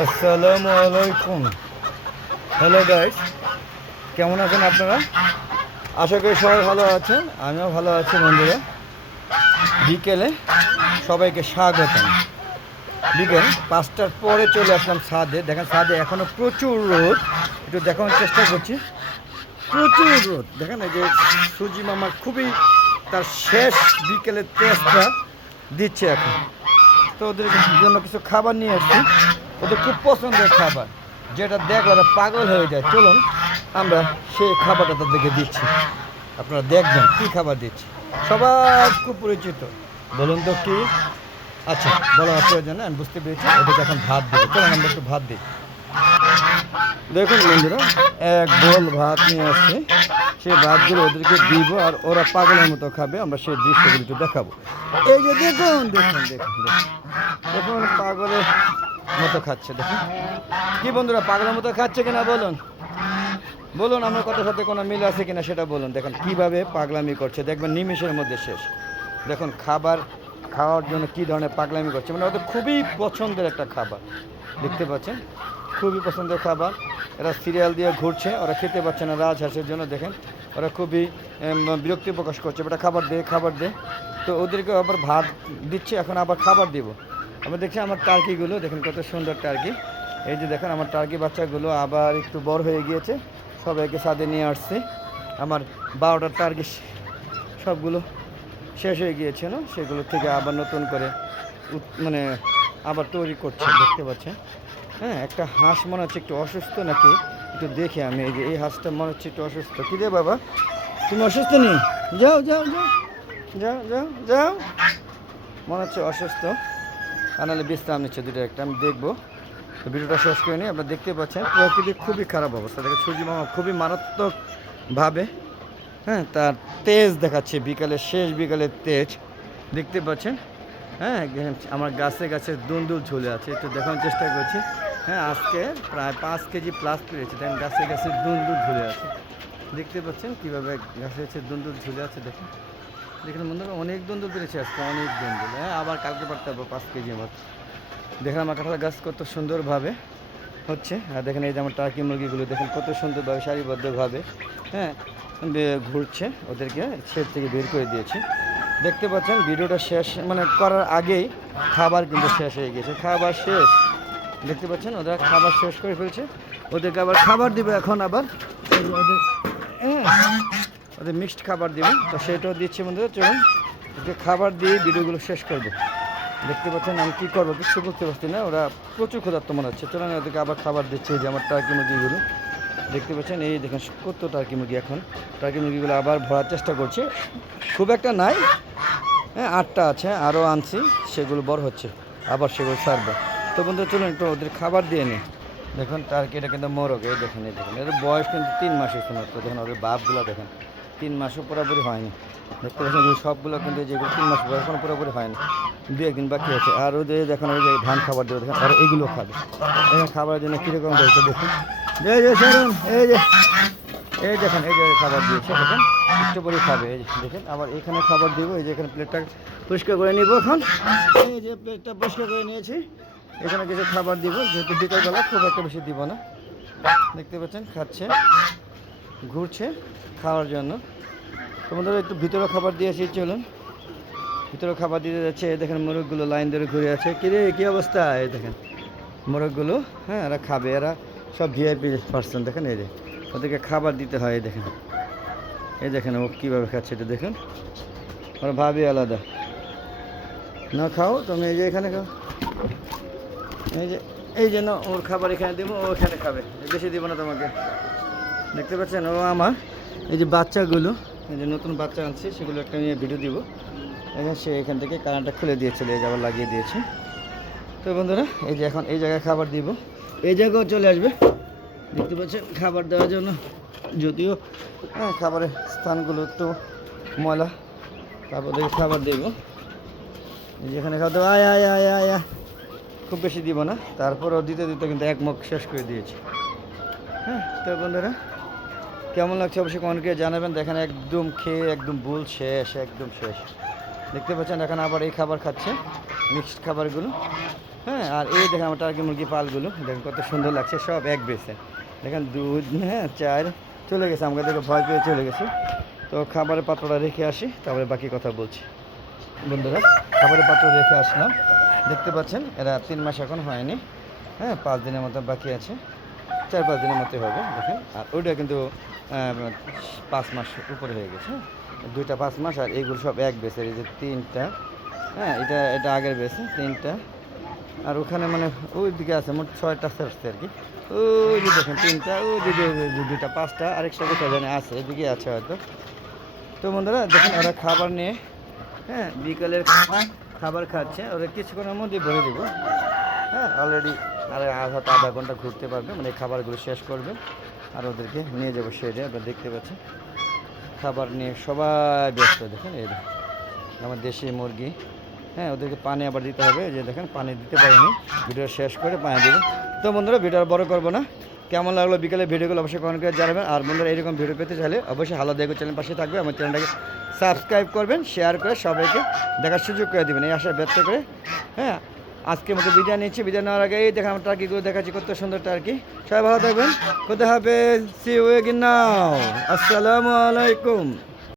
আসসালামু আলাইকুম। Hello guys কেমন আছেন আপনারা? আশা করি সবাই ভালো আছেন। আমিও ভালো আছি, বন্ধুরা। বিকেলে সবাইকে স্বাগতম। বিকেল পাঁচটার পরে চলে আসলাম ছাদে। দেখেন, ছাদে এখনও প্রচুর রোদ। একটু দেখানোর চেষ্টা করছি। প্রচুর রোদ। দেখেন, এই যে সুজি মামার খুবই তার শেষ বিকেলের তেজটা দিচ্ছে এখন। তো ওদের জন্য কিছু খাবার নিয়ে আসছি। ওদের খুব পছন্দের খাবার, যেটা দেখলে ওরা পাগল হয়ে যায়। চলুন, আমরা সেই খাবারটা তাদেরকে দিচ্ছি। আপনারা দেখবেন কী খাবার দিচ্ছি। সবার খুব পরিচিত। বলুন তো কি? আচ্ছা বলার প্রয়োজন আমি বুঝতে পেরেছি। ওদেরকে এখন ভাত দেবো। চলুন, আমরা একটু ভাত দিই। দেখুন বন্ধুরা, এক গোল ভাত নিয়ে আসছে। সেই ভাতগুলো ওদেরকে দিব আর ওরা পাগলের মতো খাবে। আমরা সেই দৃশ্যগুলো একটু দেখাবো। এই যে দেখুন দেখুন দেখুন দেখুন। দেখুন, পাগলের মতো খাচ্ছে, দেখুন। কি বন্ধুরা, পাগলের মতো খাচ্ছে কিনা বলুন? বলুন আমার কথার সাথে কোনো মিল আছে কিনা সেটা বলুন। দেখেন কীভাবে পাগলামি করছে, দেখবেন নিমেষের মধ্যে শেষ। দেখুন খাবার খাওয়ার জন্য কি ধরনের পাগলামি করছে মানে ওদের খুবই পছন্দের একটা খাবার। দেখতে পাচ্ছেন? খুবই পছন্দের খাবার। এরা সিরিয়াল দিয়ে ঘুরছে, ওরা খেতে পাচ্ছে না রাজহাঁসের জন্য, দেখেন। ওরা খুবই বিরক্তি প্রকাশ করছে, বেটা খাবার দে খাবার দে। তো ওদেরকে আবার ভাত দিচ্ছে, এখন আবার খাবার দিব। আমরা দেখছি আমার টার্কিগুলো, দেখেন কত সুন্দর টার্কি। এই যে দেখেন আমার টার্কি বাচ্চাগুলো আবার একটু বড় হয়ে গিয়েছে, সবাইকে সাথে নিয়ে আসছে। আমার বারোটা টার্কি সবগুলো শেষ হয়ে গিয়েছে না? সেগুলো থেকে আবার নতুন করে মানে আবার তৈরি করছে, দেখতে পাচ্ছেন? হ্যাঁ একটা হাঁস মনে হচ্ছে একটু অসুস্থ নাকি? একটু দেখে আমি, এই যে এই হাঁসটা মনে হচ্ছে একটু অসুস্থ। কী রে বাবা? তুমি অসুস্থ নেই যাও যাও যাও। যাও যাও যাও। মনে হচ্ছে অসুস্থ। আনালে বিশ্রাম নিচ্ছে দুটো একটা, আমি দেখব। তো ভিডিওটা শেষ করে নিই, আপনারা দেখতে পাচ্ছেন, প্রকৃতি খুবই খারাপ অবস্থা। দেখে সূর্য মামা খুবই মারাত্মকভাবে হ্যাঁ তার তেজ দেখাচ্ছে, বিকালের শেষ বিকালের তেজ। দেখতে পাচ্ছেন হ্যাঁ আমার গাছে গাছে দুন্দুল ঝুলে আছে, একটু দেখানোর চেষ্টা করছি। হ্যাঁ আজকে প্রায় পাঁচ কেজি প্লাস পেয়েছে দেখেন, গাছে গাছে দুন্দুল ঝুলে আছে। দেখতে পাচ্ছেন কীভাবে গাছে গাছে দুন্দুল ঝুলে আছে, দেখুন। দেখেন বন্ধুরা অনেক দুন্দুল পেরেছে আজকে অনেক দুন্দুল। হ্যাঁ আবার কালকে পারতে পারব পাঁচ কেজি মতো। দেখেন আমার গাছ কত সুন্দরভাবে হচ্ছে। আর দেখেন এই যে আমার টার্কি মুরগিগুলো দেখেন কত সুন্দরভাবে সারিবদ্ধভাবে হ্যাঁ ঘুরছে ওদেরকে শেড থেকে বের করে দিয়েছি। দেখতে পাচ্ছেন ভিডিওটা শেষ মানে করার আগেই খাবার কিন্তু শেষ হয়ে গেছে। খাবার শেষ। দেখতে পাচ্ছেন ওরা খাবার শেষ করে ফেলছে। ওদেরকে আবার খাবার দিবে এখন আবার। ওদের হ্যাঁ, ওদের মিক্সড খাবার দিব তো সেটাও দিচ্ছি বন্ধুরা, চলুন। ওকে খাবার দিয়ে ভিডিওগুলো শেষ করব। দেখতে পাচ্ছেন আমি কী করব, কিছু করতে পারছি না। ওরা প্রচুর ক্ষুধার্ত মনে হচ্ছে। চলুন ওদেরকে আবার খাবার দিচ্ছে, এই যে আমার টার্কি মুরগিগুলো দেখতে পাচ্ছেন, এই দেখেন কত টার্কি মুরগি এখন। টার্কি মুরগিগুলো আবার ভরার চেষ্টা করছে। খুব একটা নাই। হ্যাঁ আটটা আছে আরও আনছি, সেগুলো বড় হচ্ছে। আবার সেগুলো সারবে। তো বন্ধু চলুন একটু ওদের খাবার দিয়ে নিই দেখুন টার্কি এটা কিন্তু মোরগ, এই দেখুন এই দেখুন। এর বয়স কিন্তু তিন মাস হয়েছে মাত্র। দেখেন, ওদের বাপগুলো দেখেন। তিন মাসও পুরোপুরি হয়নি। দেখতে পাচ্ছেন সবগুলো কিন্তু যেগুলো তিন মাস বয়স এখনও পুরোপুরি হয়নি। দু একদিন বাকি আছে। আর ওদের দেখেন, ওই যে ধান খাবার দেবে দেখেন, আর এগুলো খাবে। দেখেন খাবারের জন্য কীরকম রয়েছে দেখুন। এই যে শুনুন এই যে, এই দেখেন, এই যে খাবার দিয়েছে দেখেন, একটু পরে খাবে। এই দেখেন, আবার এখানে খাবার দিব, এই যে এখানে প্লেটটা পরিষ্কার করে নিব এখন। এই যে প্লেটটা পরিষ্কার করে নিয়েছি। এখানে কিছু খাবার দিব, যেহেতু বিকালবেলা খুব একটা বেশি দিব না। দেখতে পাচ্ছেন, খাচ্ছে। ঘুরছে খাওয়ার জন্য। তোমাদের একটু ভিতরে খাবার দিয়েছি চলুন। ভিতরে খাবার দিতে যাচ্ছে দেখেন মোরগগুলো লাইন ধরে ঘুরে আছে। কিরে কী অবস্থা? এই দেখেন, মোরগগুলো হ্যাঁ এরা খাবে, এরা সব ভিআইপি পার্সন দেখেন এই যে। ওদেরকে খাবার দিতে হয়, এই দেখেন। এই দেখেন, ও কীভাবে খাচ্ছে এটা দেখুন। ওরা ভাবি আলাদা। না খাও, তুমি এই যে এখানে খাও। এই যে এই যে, না, ওর খাবার এখানে দেবো, ও এখানে খাবে। বেশি দেবো না তোমাকে। দেখতে পাচ্ছেন, ও আমার এই যে বাচ্চাগুলো, এই যে নতুন বাচ্চা আনছে, সেগুলো একটা নিয়ে ভিডিও দিব। এখন সে এখান থেকে কারেন্টটা খুলে দিয়েছিল এই আবার লাগিয়ে দিয়েছে। তো বন্ধুরা, এই যে এখন এই জায়গায় খাবার দিব। এই জায়গাও চলে আসবে। দেখতে পাচ্ছেন, খাবার দেওয়ার জন্য যদিও হ্যাঁ খাবারের স্থানগুলো একটু ময়লা। তারপর দেখে খাবার দেবো। এই যে এখানে খাওয়া দাওয়া আয় আয় আয় আয় আয়। খুব বেশি দিব না। তারপরও দিতে দিতে কিন্তু এক মুখ শেষ করে দিয়েছি। হ্যাঁ তো বন্ধুরা কেমন লাগছে অবশ্যই কমেন্ট করে জানাবেন। দেখেন একদম খেয়ে একদম ভুল শেষ, একদম শেষ। দেখতে পাচ্ছেন এখন আবার এই খাবার খাচ্ছে মিক্সড খাবারগুলো। হ্যাঁ আর এই দেখেন আমার টার্কি মুরগি পালগুলো। দেখেন কত সুন্দর লাগছে, সব এক বেছে দেখেন দুধ হ্যাঁ চার চলে গেছে আমাকে দেখে ভয় পেয়ে চলে গেছে। তো খাবারের পাত্রটা রেখে আসি, তারপরে বাকি কথা বলছি। বন্ধুরা, খাবারের পাত্র রেখে আসলাম। দেখতে পাচ্ছেন, এরা তিন মাস এখন হয়নি। হ্যাঁ পাঁচ দিনের মতো বাকি আছে। চার পাঁচ দিনের মতোই হবে, দেখেন। আর ওইটা কিন্তু পাঁচ মাস উপরে হয়ে গেছে? দুইটা পাঁচ মাস আর এইগুলো সব এক বেছে এই যে তিনটা হ্যাঁ এটা এটা আগের বেছে তিনটা। আর ওখানে মানে ওই দিকে আছে মোট ছয়টা আসছে আর কি। ওই যে দেখেন তিনটা ওই যে দুইটা, পাঁচটা, আরেকটা কোথায় জানে আছে, এদিকে আছে হয়তো। তো বন্ধুরা, দেখেন ওরা খাবার নিয়ে হ্যাঁ বিকালের খাবার খাবার খাচ্ছে। ওরা কিছুক্ষণের মধ্যে ভরে দেবো। হ্যাঁ অলরেডি আর আধা আধা ঘণ্টা ঘুরতে পারবে মানে খাবারগুলো শেষ করবে। আর ওদেরকে নিয়ে যাব শেডে আপনারা দেখতে পাচ্ছেন। খাবার নিয়ে সবাই ব্যস্ত, দেখেন এই আমার দেশি মুরগি হ্যাঁ ওদেরকে পানি আবার দিতে হবে যে দেখেন, পানি দিতে পারিনি, ভিডিও শেষ করে পানি দেবো। তো বন্ধুরা, ভিডিও আর বড় করব না। কেমন লাগল বিকেলে ভিডিওগুলো অবশ্যই কমেন্ট করে জানাবেন। আর বন্ধুরা, এরকম ভিডিও পেতে চাইলে অবশ্যই হালো দেখো চ্যানেল পাশে থাকবে। আমার চ্যানেলটাকে সাবস্ক্রাইব করবেন, শেয়ার করে সবাইকে দেখার সুযোগ করে দেবেন। এই আশা ব্যক্ত করে হ্যাঁ আজকের মতো বিদায় নিচ্ছি। বিদায় নেওয়ার আগে এই দেখা আমার টার্কিগুলো দেখাচ্ছি। কত সুন্দর টার্কি সবাই ভালো থাকবেন। কোথায় হবে সি ওয়ে নাও আসসালামু আলাইকুম।